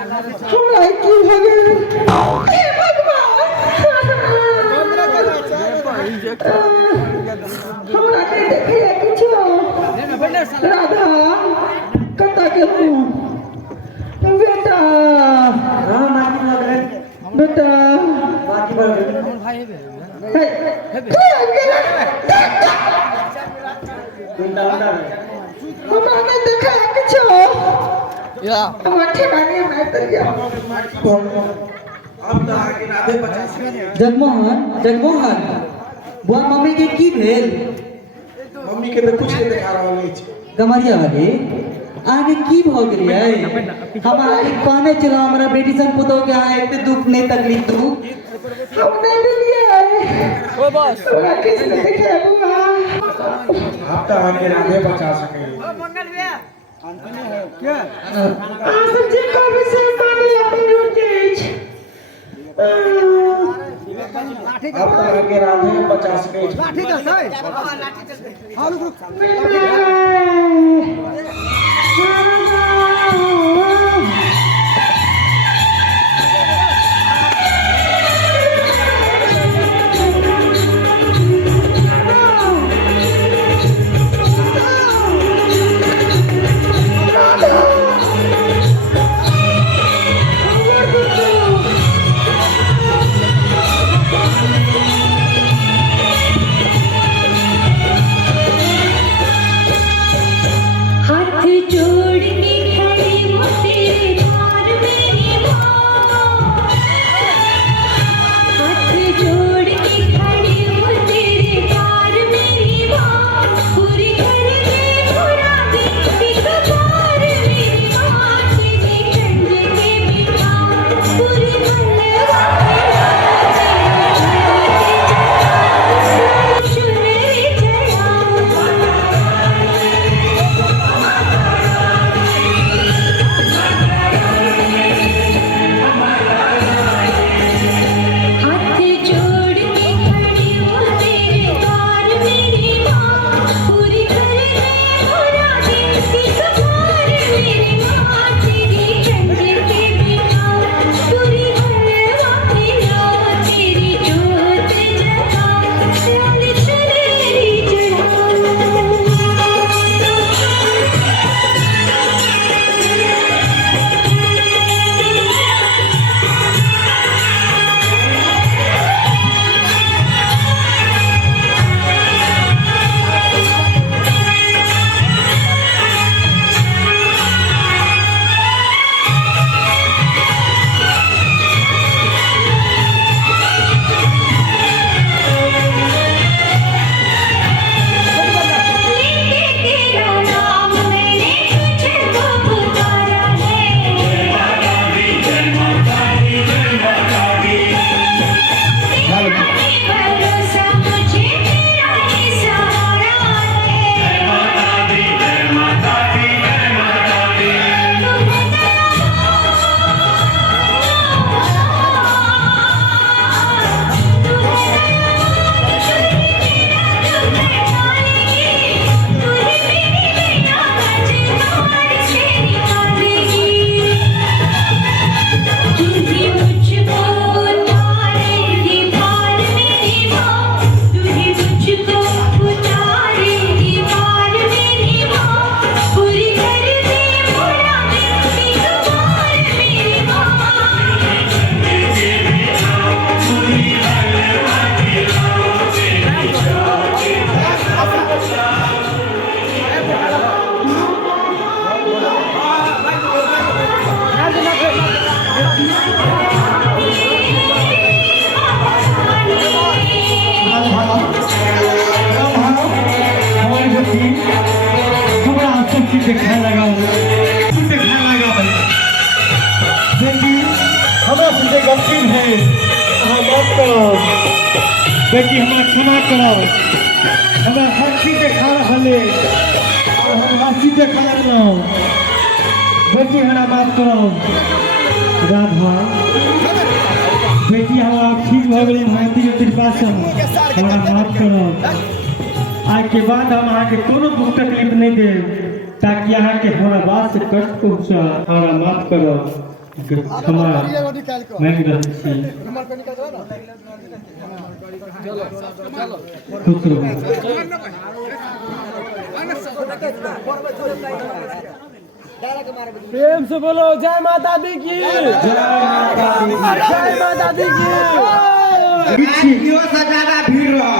हमरा की हो गेल हे भगवान हमरा के देखे किछो राधा कता गेलू बेटा राम आदमी लग रहे बेटा बाकी बढ़ गए हमरा ने देखा किछो या हम ठिकाने में तरिया अब तो आगे राधे 50 जगमोहन बुआ मम्मी के की भेल मम्मी के तो कुछ नहीं दिखा रहा है गमरिया वाली आगे की भ गेलियै हम आगे कहने चलो हमरा बेटी सन पुतो के आए एते दुख नहीं तकलीफ तू हम नहीं दिलिए ओ बस हमरा किसने देखे बुआ अब तो आगे राधे 50 सके मंगल भैया क्या सच्ची का विषय पानी अपनी उठेज अब तो आगे राधे 50 सके लाठी का सही लाठी चलते हां रुक देखा लगा देखी हमारा से गलती है बात करो बेटी हमारा क्षमा करो हमारा हर चीज देखा रहा हम हर चीज देखा रहा बेटी हमारा बात करो राधा बेटी हमारा ठीक हो गई भारती के कृपा से हमारा माफ करो आज के बाद हम आके कोनो दुख तकलीफ नहीं दे ताकि यहाँ के हमारा बात से कष्ट पहुँचा हमारा माफ करो क्षमा मांग रहल छी खुश रहू प्रेम से बोलो जय माता दी की जय माता दी की ज्यादा भीड़ रहा